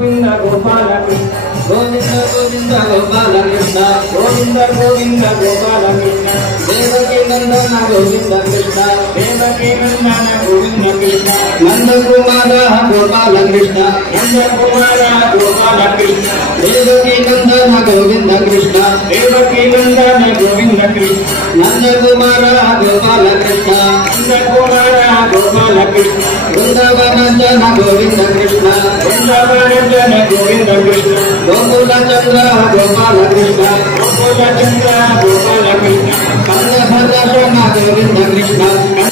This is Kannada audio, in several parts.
गोविंद गोपाल कृष्ण गोविंद गोविंद गोपाल कृष्ण गोविंद गोविंद गोपाल कृष्ण देवकी नंदन गोविंद कृष्ण देवकी नंदन गोविंद कृष्ण नंद कुमार गोपाल कृष्ण नंद कुमार गोपाल कृष्ण देवकी नंदन गोविंद कृष्ण देवकी नंदन गोविंद कृष्ण नंद कुमार गोपाल कृष्ण नंद कुमार गोपाल कृष्ण वृंदावन गोविंद कृष्ण वृंदावन गोविंद कृष्ण गोकुल चंद्र गोपाल कृष्ण गोकुल चंद्र गोपाल कृष्ण कंद गोविंद कृष्ण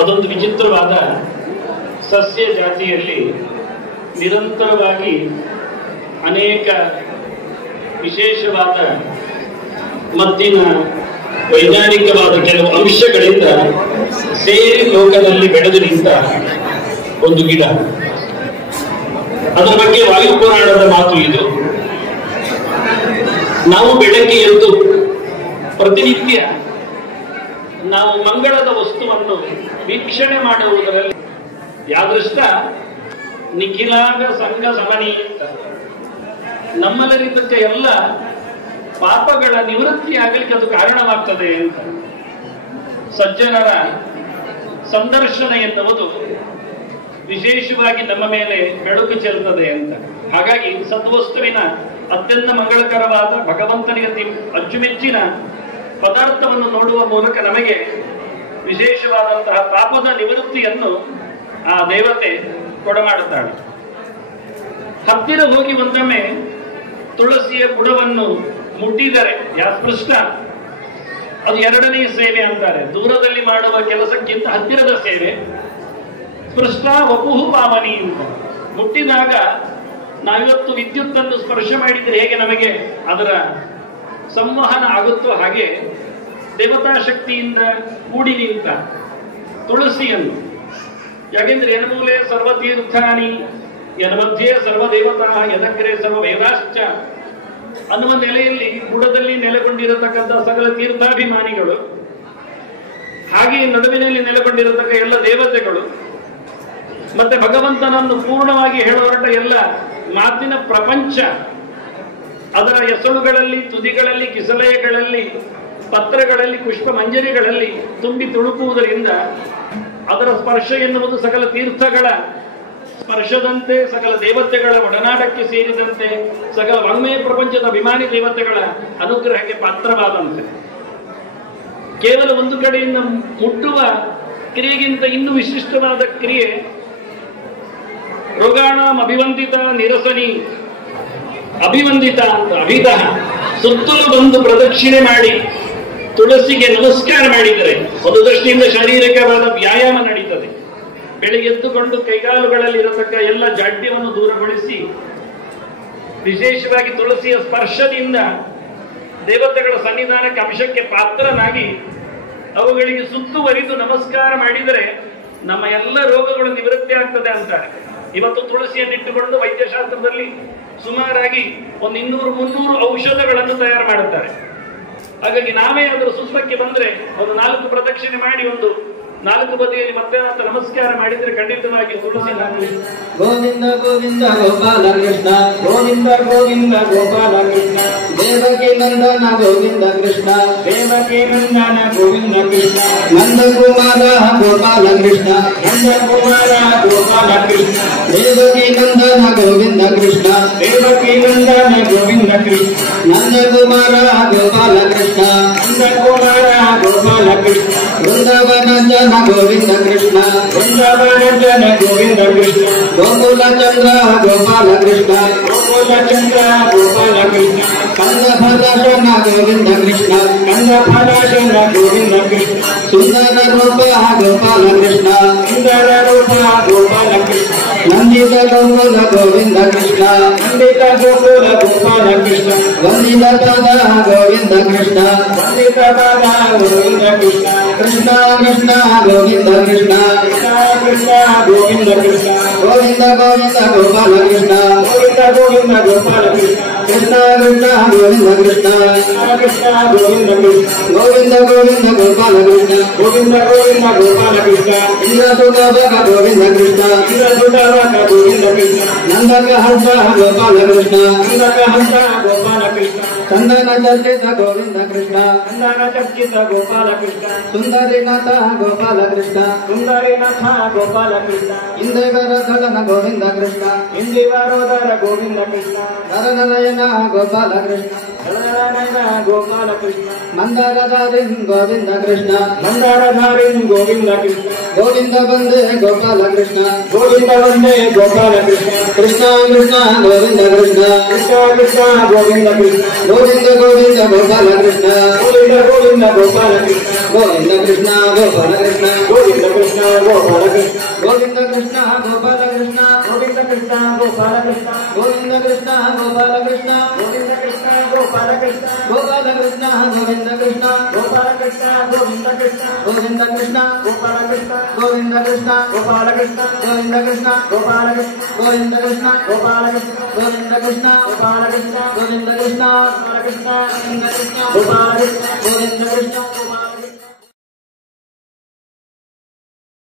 ಅದೊಂದು ವಿಚಿತ್ರವಾದ ಸಸ್ಯ ಜಾತಿಯಲ್ಲಿ ನಿರಂತರವಾಗಿ ಅನೇಕ ವಿಶೇಷವಾದ ಮದ್ದಿನ ವೈಜ್ಞಾನಿಕವಾದ ಕೆಲವು ಅಂಶಗಳಿಂದ ಸೇರಿ ಲೋಕದಲ್ಲಿ ಬೆಳೆದು ನಿಂತ ಒಂದು ಗಿಡ. ಅದರ ಬಗ್ಗೆ ವಾಯುಪುರಾಣದ ಮಾತು ಇದು. ನಾವು ಬೆಳಗ್ಗೆ ಎದ್ದು ಪ್ರತಿನಿತ್ಯ ನಾವು ಮಂಗಳದ ವಸ್ತುವನ್ನು ವೀಕ್ಷಣೆ ಮಾಡುವುದರಲ್ಲಿ ಯಾದೃಷ್ಟ ನಿಖಿಲಾಗ ಸಂಘ ಸಮನಿ, ನಮ್ಮಲ್ಲಿರತಕ್ಕ ಎಲ್ಲ ಪಾಪಗಳ ನಿವೃತ್ತಿ ಆಗಲಿಕ್ಕೆ ಅದು ಕಾರಣವಾಗ್ತದೆ ಅಂತ. ಸಜ್ಜನರ ಸಂದರ್ಶನ ಎನ್ನುವುದು ವಿಶೇಷವಾಗಿ ನಮ್ಮ ಮೇಲೆ ಬೆಳಕು ಚೆಲ್ತದೆ ಅಂತ. ಹಾಗಾಗಿ ಸದ್ವಸ್ತುವಿನ ಅತ್ಯಂತ ಮಂಗಳಕರವಾದ ಭಗವಂತನಿಗೆ ಅಚ್ಚುಮೆಚ್ಚಿನ ಪದಾರ್ಥವನ್ನು ನೋಡುವ ಮೂಲಕ ನಮಗೆ ವಿಶೇಷವಾದಂತಹ ಪಾಪದ ನಿವೃತ್ತಿಯನ್ನು ಆ ದೇವತೆ ಕೊಡಮಾಡುತ್ತಾಳೆ. ಹತ್ತಿರ ಹೋಗಿ ಒಂದೊಮ್ಮೆ ತುಳಸಿಯ ಬುಡವನ್ನು ಮುಟ್ಟಿದರೆ ಯಾಸ್ಪೃಷ್ಟ, ಅದು ಎರಡನೇ ಸೇವೆ ಅಂತಾರೆ. ದೂರದಲ್ಲಿ ಮಾಡುವ ಕೆಲಸಕ್ಕಿಂತ ಹತ್ತಿರದ ಸೇವೆ. ಸ್ಪೃಷ್ಟ ವಪುಹು ಪಾವನಿ ಅಂತ. ಮುಟ್ಟಿದಾಗ ನಾವಿವತ್ತು ವಿದ್ಯುತ್ತನ್ನು ಸ್ಪರ್ಶ ಮಾಡಿದ್ರೆ ಹೇಗೆ ನಮಗೆ ಅದರ ಸಂವಹನ ಆಗುತ್ತೋ ಹಾಗೆ ದೇವತಾ ಶಕ್ತಿಯಿಂದ ಕೂಡಿ ನಿಂತ ತುಳಸಿಯನ್ನು, ಯಾಕೆಂದ್ರೆ ಯನ್ಮೂಲೆ ಸರ್ವತೀರ್ಥಾನಿ ಯನ್ಮಧ್ಯೆ ಸರ್ವದೇವತಾ ಯದಗ್ರೆ ಸರ್ವ ವೇದಾಶ್ಚ ಅನ್ನುವ ನೆಲೆಯಲ್ಲಿ ಬುಡದಲ್ಲಿ ನೆಲೆಗೊಂಡಿರತಕ್ಕಂಥ ಸಕಲ ತೀರ್ಥಾಭಿಮಾನಿಗಳು, ಹಾಗೆ ನಡುವಿನಲ್ಲಿ ನೆಲೆಗೊಂಡಿರತಕ್ಕ ಎಲ್ಲ ದೇವತೆಗಳು, ಮತ್ತೆ ಭಗವಂತನನ್ನು ಪೂರ್ಣವಾಗಿ ಹೇಳುವರಟ ಎಲ್ಲ ಮಾತಿನ ಪ್ರಪಂಚ, ಅದರ ಎಸಳುಗಳಲ್ಲಿ, ತುದಿಗಳಲ್ಲಿ, ಕಿಸಲಯಗಳಲ್ಲಿ, ಪತ್ರಗಳಲ್ಲಿ, ಪುಷ್ಪ ಮಂಜರಿಗಳಲ್ಲಿ ತುಂಬಿ ತುಳುಕುವುದರಿಂದ ಅದರ ಸ್ಪರ್ಶ ಎನ್ನುವುದು ಸಕಲ ತೀರ್ಥಗಳ ಸ್ಪರ್ಶದಂತೆ, ಸಕಲ ದೇವತೆಗಳ ಒಡನಾಟಕ್ಕೆ ಸೇರಿದಂತೆ, ಸಕಲ ವಾಂಗ್ಮಯ ಪ್ರಪಂಚದ ಅಭಿಮಾನಿ ದೇವತೆಗಳ ಅನುಗ್ರಹಕ್ಕೆ ಪಾತ್ರವಾದಂತೆ. ಕೇವಲ ಒಂದು ಕಡೆಯಿಂದ ಮುಟ್ಟುವ ಕ್ರಿಯೆಗಿಂತ ಇನ್ನೂ ವಿಶಿಷ್ಟವಾದ ಕ್ರಿಯೆ ರೋಗಾಣಂ ಅಭಿವಂದಿತ ನಿರಸನಿ, ಅಭಿವಂದಿತ ಅಂತ ಅಭಿದಹ, ಸುತ್ತಲೂ ಬಂದು ಪ್ರದಕ್ಷಿಣೆ ಮಾಡಿ ತುಳಸಿಗೆ ನಮಸ್ಕಾರ ಮಾಡಿದರೆ ಒಂದು ದೃಷ್ಟಿಯಿಂದ ಶಾರೀರಿಕವಾದ ವ್ಯಾಯಾಮ ನಡೀತದೆ. ಬೆಳಿಗ್ಗೆ ಎದ್ದುಕೊಂಡು ಕೈಗಾಲುಗಳಲ್ಲಿ ಇರತಕ್ಕ ಎಲ್ಲ ಜಾಡ್ಯವನ್ನು ದೂರಗೊಳಿಸಿ ವಿಶೇಷವಾಗಿ ತುಳಸಿಯ ಸ್ಪರ್ಶದಿಂದ ದೇವತೆಗಳ ಸನ್ನಿಧಾನಕ್ಕೆ ಅಂಶಕ್ಕೆ ಪಾತ್ರನಾಗಿ ಅವುಗಳಿಗೆ ಸುತ್ತುವರಿದು ನಮಸ್ಕಾರ ಮಾಡಿದರೆ ನಮ್ಮ ಎಲ್ಲ ರೋಗಗಳು ನಿವೃತ್ತಿ ಆಗ್ತದೆ ಅಂತಾರೆ. ಇವತ್ತು ತುಳಸಿಯನ್ನಿಟ್ಟುಕೊಂಡು ವೈದ್ಯಶಾಸ್ತ್ರದಲ್ಲಿ ಸುಮಾರಾಗಿ ಒಂದು 200-300 ಔಷಧಗಳನ್ನು ತಯಾರು ಮಾಡುತ್ತಾರೆ. ಹಾಗಾಗಿ ನಾವೇ ಅದರ ಸುತ್ತಕ್ಕೆ ಬಂದ್ರೆ ಒಂದು 4 ಪ್ರದಕ್ಷಿಣೆ ಮಾಡಿ ಒಂದು 4 ಬದಿಯಲ್ಲಿ ಮತ್ತೆ ನಮಸ್ಕಾರ ಮಾಡಿದ್ರೆ ಖಂಡಿತವಾಗಿ ತುಳಸಿ ಗೋವಿಂದ ಗೋವಿಂದ ಗೋಪಾಲ ಕೃಷ್ಣ, ಗೋವಿಂದ ಗೋವಿಂದ ಗೋಪಾಲ ಕೃಷ್ಣ, ದೇವಕಿ ನಂದನ ಗೋವಿಂದ ಕೃಷ್ಣ, ದೇವಕಿ ನಂದನ ಗೋವಿಂದ ಕೃಷ್ಣ, ನಂದಕುಮಾರ ಗೋಪಾಲ ಕೃಷ್ಣ, ನಂದಕುಮಾರ ಗೋಪಾಲ ಕೃಷ್ಣ, ದೇವಕಿ ನಂದನ ಗೋವಿಂದ ಕೃಷ್ಣ, ದೇವಕಿ ನಂದನ ಗೋವಿಂದ ಕೃಷ್ಣ, ನಂದಕುಮಾರ ಗೋಪಾಲ ಕೃಷ್ಣ, ನಂದಕುಮಾರ ಗೋಪಾಲ ಕೃಷ್ಣ, ವೃಂದಾವನ ಜನ ಗೋವಿಂದ ಕೃಷ್ಣ, ವೃಂದಾವನ ಜನ ಗೋವಿಂದ ಕೃಷ್ಣ, ಗೋಕುಲ ಚಂದ್ರ ಗೋಪಾಲ ಕೃಷ್ಣ, ಗೋಕುಲ ಚಂದ್ರ ಗೋಪಾಲ ಕೃಷ್ಣ, ಕಂದ ಫಲಶನ ಗೋವಿಂದ ಕೃಷ್ಣ, ಕಂದ ಫಲಶನ ಗೋವಿಂದ ಕೃಷ್ಣ, ಸುಂದರ ರೂಪ ಗೋಪಾಲ ಕೃಷ್ಣ, ಸುಂದರ ರೂಪ ಗೋಪಾಲ ಕೃಷ್ಣ, ನಂದಿತ ಗೋಕುಲ ಗೋವಿಂದ ಕೃಷ್ಣ, ನಂದಿತ ಗೋಕುಲ ಗೋಪಾಲ ಕೃಷ್ಣ, ವಂದಿತ ಪದ ಗೋವಿಂದ ಕೃಷ್ಣ, ವಂದಿತ ಪದ ಗೋವಿಂದ ಕೃಷ್ಣ, ಕೃಷ್ಣ ಕೃಷ್ಣ ಗೋವಿಂದ ಕೃಷ್ಣ, ಕೃಷ್ಣ ಕೃಷ್ಣ ಗೋವಿಂದ ಕೃಷ್ಣ, ಗೋವಿಂದ ಗೋವಿಂದ ಗೋಪಾಲ ಕೃಷ್ಣ, ಗೋವಿಂದ ಗೋವಿಂದ ಗೋಪಾಲ ಕೃಷ್ಣ, ಕೃಷ್ಣ ಕೃಷ್ಣ ಗೋವಿಂದ ಕೃಷ್ಣ, ಕೃಷ್ಣ ಗೋವಿಂದ ಕೃಷ್ಣ, ಗೋವಿಂದ ಗೋವಿಂದ ಗೋಪಾಲ ಕೃಷ್ಣ, ಗೋವಿಂದ ಗೋವಿಂದ ಗೋಪಾಲ ಕೃಷ್ಣ, ಇಂದ್ರಸುತವಕ ಗೋವಿಂದ ಕೃಷ್ಣ, ಇಂದ್ರಸುತವಕ ಗೋವಿಂದ ಕೃಷ್ಣ, ನಂದಕ ಹಂಸ ಗೋಪಾಲ ಕೃಷ್ಣ, ನಂದಕ ಹಂಸ ಗೋಪಾಲ ಕೃಷ್ಣ, ಚಂದನ ಚರ್ಚಿತ ಗೋವಿಂದ ಕೃಷ್ಣ ಚಂದನ ಚರ್ಚಿತ ಗೋಪಾಲ ಕೃಷ್ಣ ಸುಂದರಿನಾಥ ಗೋಪಾಲ ಕೃಷ್ಣ ಸುಂದರಿನಾಥ ಗೋಪಾಲ ಕೃಷ್ಣ ಇಂದೇವರ ಧಳನ ಗೋವಿಂದ ಕೃಷ್ಣ ಇಂದಿವಾರೋದರ ಗೋವಿಂದ ಕೃಷ್ಣ ನರನಯನ ಗೋಪಾಲ ಕೃಷ್ಣ ನರನಯನ ಗೋಪಾಲ ಕೃಷ್ಣ ಮಂದಾರಧಾರಿನ್ ಗೋವಿಂದ ಕೃಷ್ಣ ಮಂದಾರಧಾರಿನ್ ಗೋವಿಂದ ಕೃಷ್ಣ ಗೋವಿಂದ ಬಂದೆ ಗೋಪಾಲ ಕೃಷ್ಣ ಗೋವಿಂದ ಬಂದೆ ಗೋಪಾಲ ಕೃಷ್ಣ ಕೃಷ್ಣ ಕೃಷ್ಣ ಗೋವಿಂದ ಕೃಷ್ಣ ಕೃಷ್ಣ ಕೃಷ್ಣ ಗೋವಿಂದ ಕೃಷ್ಣ ಗೋವಿಂದ ಗೋವಿಂದ ಗೋಪಾಲ ಕೃಷ್ಣ ಗೋವಿಂದ ಗೋವಿಂದ ಗೋಪಾಲ ಕೃಷ್ಣ ಗೋವಿಂದ ಕೃಷ್ಣ ಗೋಪಾಲ ಕೃಷ್ಣ ಗೋವಿಂದ ಕೃಷ್ಣ ಗೋಪಾಲ ಕೃಷ್ಣ ಗೋವಿಂದ ಕೃಷ್ಣ ಗೋಪಾಲ ಕೃಷ್ಣ ಗೋವಿಂದ ಕೃಷ್ಣ ಗೋಪಾಲ ಕೃಷ್ಣ ಗೋವಿಂದ ಕೃಷ್ಣ ಗೋಪಾಲ ಕೃಷ್ಣ ಗೋವಿಂದ ಕೃಷ್ಣ ಗೋಪಾಲ ಕೃಷ್ಣ ಗೋಪಾಲ ಕೃಷ್ಣ ಗೋವಿಂದ ಕೃಷ್ಣ ಗೋಪಾಲ ಕೃಷ್ಣ ಗೋವಿಂದ ಕೃಷ್ಣ ಗೋವಿಂದ ಕೃಷ್ಣ ಗೋಪಾಲ ಕೃಷ್ಣ ಗೋವಿಂದ ಕೃಷ್ಣ ಗೋಪಾಲ ಕೃಷ್ಣ ಗೋವಿಂದ ಕೃಷ್ಣ ಗೋಪಾಲ ಕೃಷ್ಣ ಗೋವಿಂದ ಕೃಷ್ಣ ಗೋಪಾಲ ಕೃಷ್ಣ ಗೋವಿಂದ ಕೃಷ್ಣ ಗೋಪಾಲ ಕೃಷ್ಣ ಗೋವಿಂದ ಕೃಷ್ಣ ಗೋಪಾಲ ಕೃಷ್ಣ ಗೋವಿಂದ ಕೃಷ್ಣ ಗೋಪಾಲ ಕೃಷ್ಣ ಗೋವಿಂದ ಕೃಷ್ಣ